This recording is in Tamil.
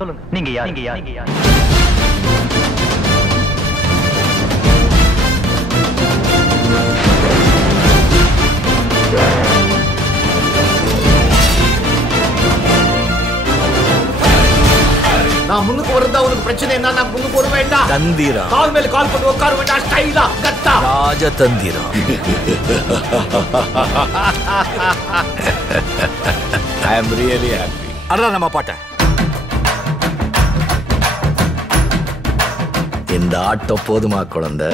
சொல்லுங்க நீங்க யார் நான் முன்னுக்கு வரதா உனக்கு பிரச்சனை என்ன? நான் முன்னுக்கு வர வேண்டாம். தந்திரா கால் மேல கால் பண்ணி உட்கார வேண்டாம். ஸ்டைலா கத்தா ராஜதந்திரா. I am really happy. அதான் நம்ம பாட்ட இந்த ஆட்டோ போதுமா குழந்தை?